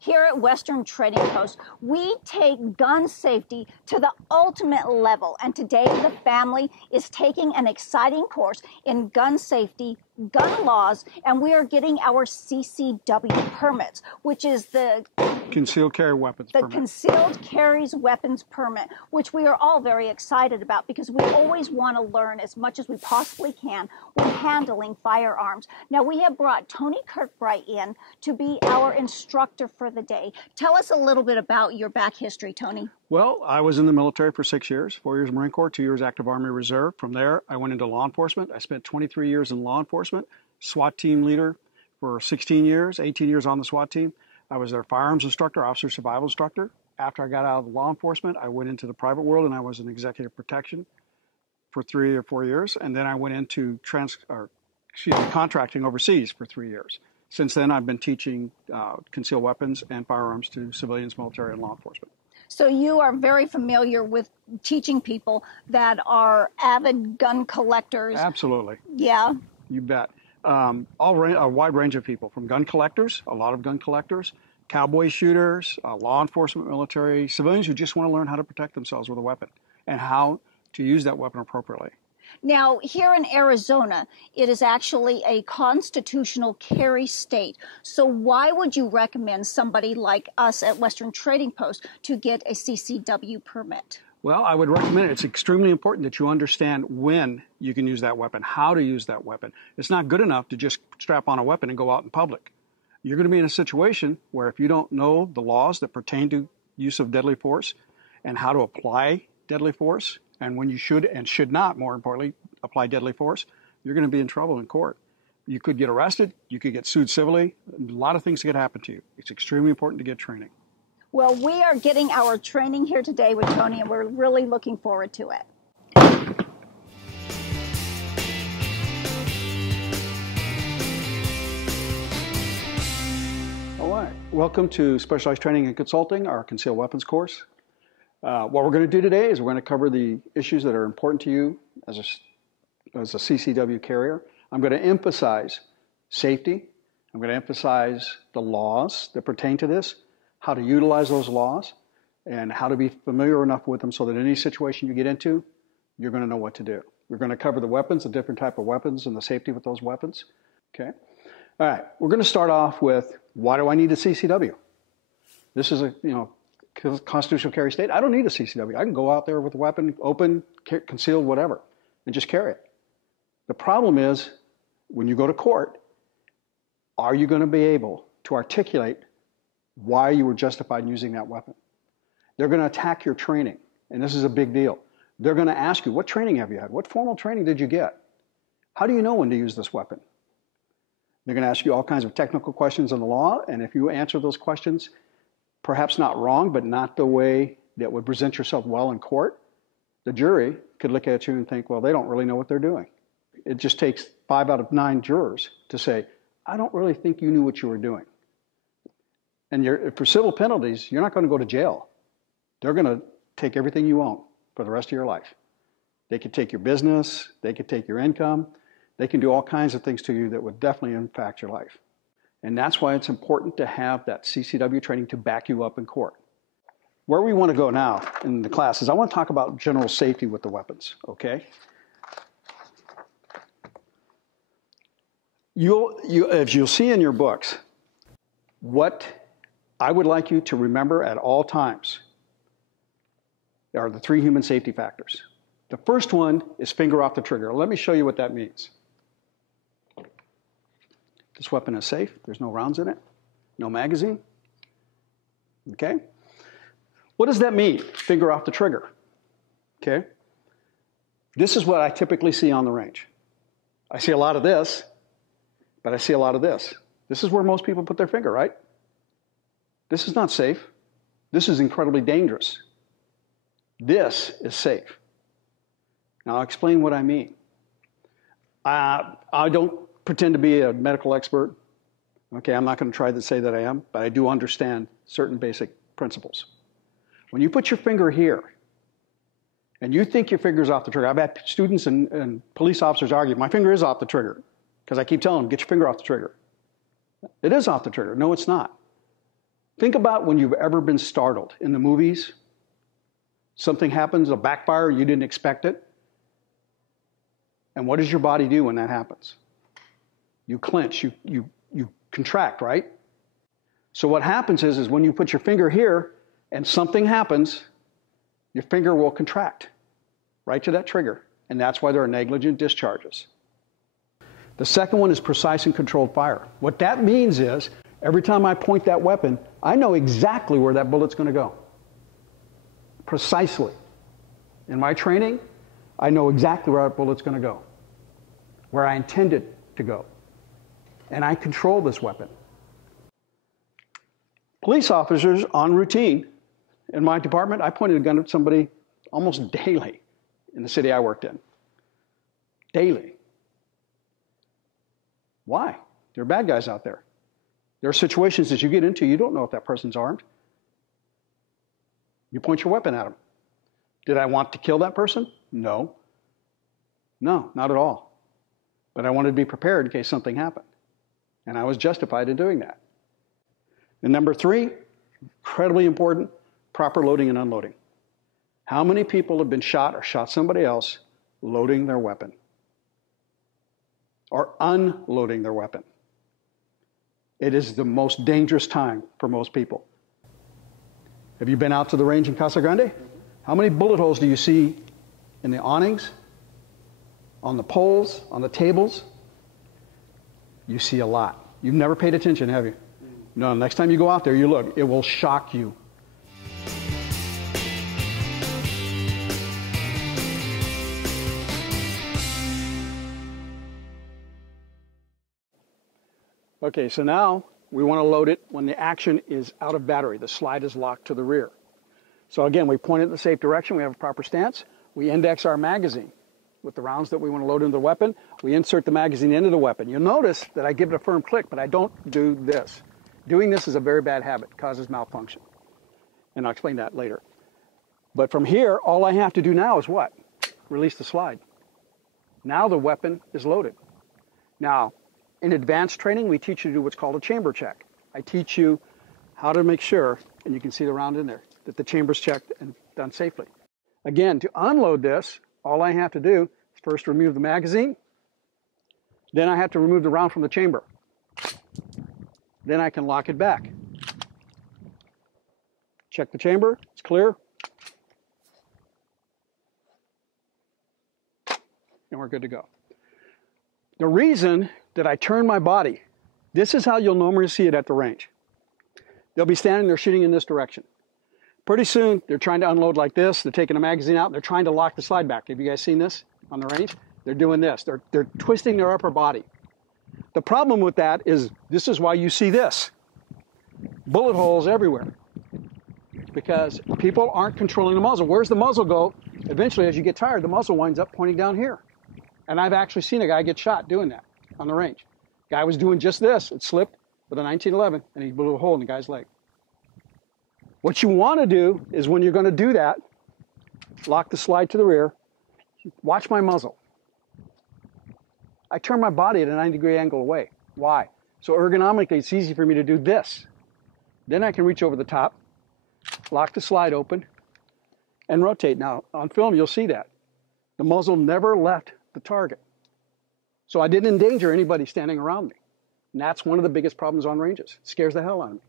Here at Western Trading Post, we take gun safety to the ultimate level. And today, the family is taking an exciting course in gun safety, gun laws, and we are getting our CCW permits, which is the Concealed Carry Weapons Permit. Concealed Carries Weapons Permit, which we are all very excited about because we always want to learn as much as we possibly can when handling firearms. Now, we have brought Tony Kirkbride in to be our instructor for the day. Tell us a little bit about your back history, Tony. Well, I was in the military for 6 years, 4 years Marine Corps, 2 years Active Army Reserve. From there, I went into law enforcement. I spent 23 years in law enforcement, SWAT team leader for 16 years, 18 years on the SWAT team. I was their firearms instructor, officer survival instructor. After I got out of law enforcement, I went into the private world and I was in executive protection for 3 or 4 years. And then I went into contracting overseas for 3 years. Since then, I've been teaching concealed weapons and firearms to civilians, military, and law enforcement. So you are very familiar with teaching people that are avid gun collectors. Absolutely. Yeah. You bet. A wide range of people, from gun collectors, a lot of gun collectors, cowboy shooters, law enforcement, military, civilians who just want to learn how to protect themselves with a weapon and how to use that weapon appropriately. Now, here in Arizona, it is actually a constitutional carry state. So why would you recommend somebody like us at Western Trading Post to get a CCW permit? Well, I would recommend it. It's extremely important that you understand when you can use that weapon, how to use that weapon. It's not good enough to just strap on a weapon and go out in public. You're going to be in a situation where if you don't know the laws that pertain to use of deadly force and how to apply deadly force, and when you should and should not, more importantly, apply deadly force, you're going to be in trouble in court. You could get arrested. You could get sued civilly. A lot of things could happen to you. It's extremely important to get training. Well, we are getting our training here today with Tony, and we're really looking forward to it. All right. Welcome to Specialized Training and Consulting, our concealed weapons course. What we're going to do today is we're going to cover the issues that are important to you as a CCW carrier. I'm going to emphasize safety. I'm going to emphasize the laws that pertain to this, how to utilize those laws, and how to be familiar enough with them so that any situation you get into, you're going to know what to do. We're going to cover the weapons, the different type of weapons, and the safety with those weapons. Okay. All right. We're going to start off with, why do I need a CCW? This is a constitutional carry state. I don't need a CCW. I can go out there with a weapon, open, concealed, whatever, and just carry it. The problem is, when you go to court, are you going to be able to articulate why you were justified in using that weapon? They're going to attack your training, and this is a big deal. They're going to ask you, what training have you had? What formal training did you get? How do you know when to use this weapon? They're going to ask you all kinds of technical questions on the law, and if you answer those questions, perhaps not wrong, but not the way that would present yourself well in court, the jury could look at you and think, well, they don't really know what they're doing. It just takes 5 out of 9 jurors to say, I don't really think you knew what you were doing. And for civil penalties, you're not going to go to jail. They're going to take everything you own for the rest of your life. They could take your business. They could take your income. They can do all kinds of things to you that would definitely impact your life. And that's why it's important to have that CCW training to back you up in court. Where we want to go now in the class is I want to talk about general safety with the weapons, okay? As you'll see in your books, what I would like you to remember at all times are the 3 human safety factors. The first one is finger off the trigger. Let me show you what that means. This weapon is safe. There's no rounds in it, no magazine. Okay? What does that mean, finger off the trigger? Okay? This is what I typically see on the range. I see a lot of this, but I see a lot of this. This is where most people put their finger, right? This is not safe. This is incredibly dangerous. This is safe. Now, I'll explain what I mean. I don't pretend to be a medical expert. Okay, I'm not going to try to say that I am, but I do understand certain basic principles. When you put your finger here, and you think your finger's off the trigger, I've had students and police officers argue, my finger is off the trigger, because I keep telling them, get your finger off the trigger. It is off the trigger. No, it's not. Think about when you've ever been startled in the movies. Something happens, a backfire, you didn't expect it. And what does your body do when that happens? You clench, you contract, right? So what happens is when you put your finger here and something happens, your finger will contract right to that trigger. And that's why there are negligent discharges. The second one is precise and controlled fire. What that means is every time I point that weapon, I know exactly where that bullet's going to go. Precisely. In my training, I know exactly where that bullet's going to go, where I intend it to go. And I control this weapon. Police officers on routine, in my department, I pointed a gun at somebody almost daily in the city I worked in. Daily. Why? There are bad guys out there. There are situations that you get into, you don't know if that person's armed. You point your weapon at them. Did I want to kill that person? No. No, not at all. But I wanted to be prepared in case something happened. And I was justified in doing that. And number 3, incredibly important, proper loading and unloading. How many people have been shot or shot somebody else loading their weapon? Or unloading their weapon? It is the most dangerous time for most people. Have you been out to the range in Casa Grande? How many bullet holes do you see in the awnings, on the poles, on the tables? You see a lot. You've never paid attention, have you? No, next time you go out there, you look. It will shock you. Okay, so now we want to load it when the action is out of battery. The slide is locked to the rear. So again, we point it in the safe direction. We have a proper stance. We index our magazine with the rounds that we want to load into the weapon. We insert the magazine into the weapon. You'll notice that I give it a firm click, but I don't do this. Doing this is a very bad habit. It causes malfunction. And I'll explain that later. But from here, all I have to do now is what? Release the slide. Now the weapon is loaded. Now, in advanced training, we teach you to do what's called a chamber check. I teach you how to make sure, and you can see the round in there, that the chamber's checked and done safely. Again, to unload this, all I have to do is first remove the magazine. Then I have to remove the round from the chamber. Then I can lock it back. Check the chamber, it's clear. And we're good to go. The reason that I turn my body, this is how you'll normally see it at the range. They'll be standing there shooting in this direction. Pretty soon, they're trying to unload like this. They're taking a magazine out. They're trying to lock the slide back. Have you guys seen this on the range? They're doing this. They're twisting their upper body. The problem with that is this is why you see this. Bullet holes everywhere. Because people aren't controlling the muzzle. Where's the muzzle go? Eventually, as you get tired, the muzzle winds up pointing down here. And I've actually seen a guy get shot doing that on the range. Guy was doing just this. It slipped with a 1911, and he blew a hole in the guy's leg. What you want to do is when you're going to do that, lock the slide to the rear, watch my muzzle. I turn my body at a 90-degree angle away. Why? So ergonomically, it's easy for me to do this. Then I can reach over the top, lock the slide open, and rotate. Now, on film, you'll see that. The muzzle never left the target. So I didn't endanger anybody standing around me. And that's one of the biggest problems on ranges. It scares the hell out of me.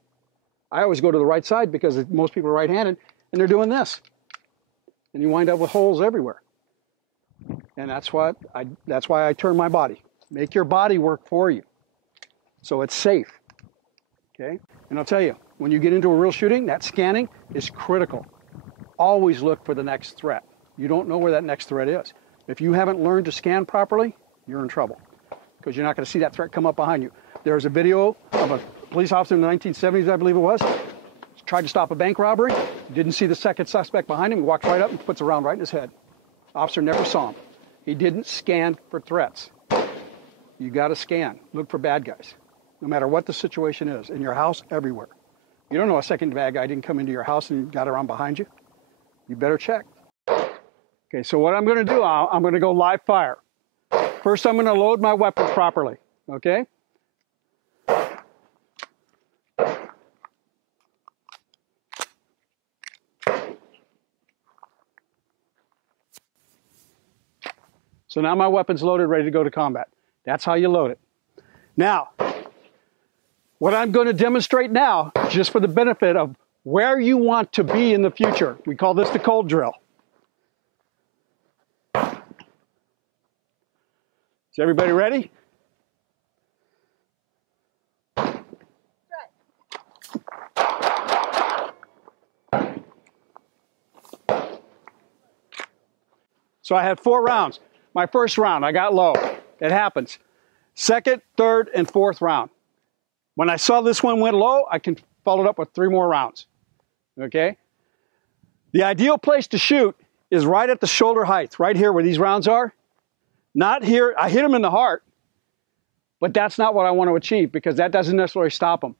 I always go to the right side because most people are right-handed, and they're doing this. And you wind up with holes everywhere. And that's why I turn my body. Make your body work for you so it's safe. Okay? And I'll tell you, when you get into a real shooting, that scanning is critical. Always look for the next threat. You don't know where that next threat is. If you haven't learned to scan properly, you're in trouble because you're not going to see that threat come up behind you. There's a video of a police officer in the 1970s, I believe it was, tried to stop a bank robbery, didn't see the second suspect behind him, he walked right up and puts a round right in his head. Officer never saw him. He didn't scan for threats. You got to scan. Look for bad guys, no matter what the situation is, in your house, everywhere. You don't know a second bad guy didn't come into your house and got around behind you. You better check. Okay, so what I'm going to do, I'm going to go live fire. First, I'm going to load my weapon properly, okay? So now my weapon's loaded, ready to go to combat. That's how you load it. Now, what I'm going to demonstrate now, just for the benefit of where you want to be in the future. We call this the cold drill. Is everybody ready? So I had 4 rounds. My first round, I got low. It happens. Second, third, and fourth round. When I saw this one went low, I can follow it up with 3 more rounds. Okay? The ideal place to shoot is right at the shoulder height, right here where these rounds are. Not here. I hit them in the heart, but that's not what I want to achieve because that doesn't necessarily stop them.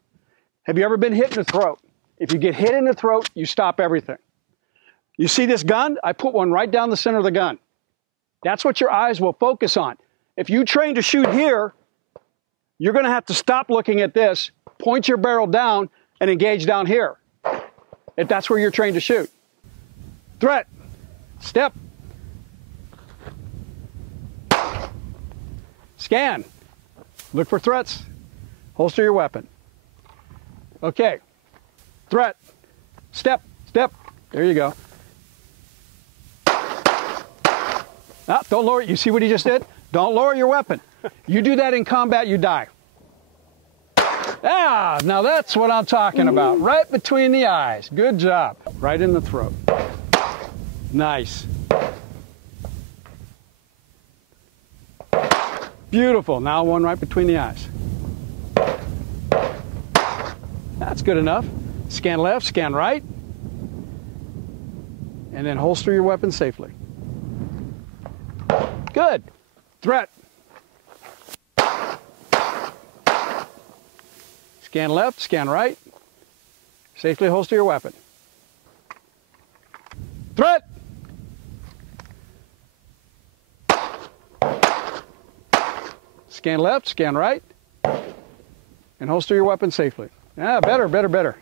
Have you ever been hit in the throat? If you get hit in the throat, you stop everything. You see this gun? I put one right down the center of the gun. That's what your eyes will focus on. If you train to shoot here, you're going to have to stop looking at this, point your barrel down, and engage down here. If that's where you're trained to shoot. Threat. Step. Scan. Look for threats. Holster your weapon. Okay. Threat. Step. Step. There you go. Ah, don't lower it. You see what he just did? Don't lower your weapon. You do that in combat, you die. Ah, now that's what I'm talking about. Right between the eyes. Good job. Right in the throat. Nice. Beautiful. Now one right between the eyes. That's good enough. Scan left, scan right. And then holster your weapon safely. Good. Threat. Scan left, scan right. Safely holster your weapon. Threat. Scan left, scan right. And holster your weapon safely. Ah, better, better, better.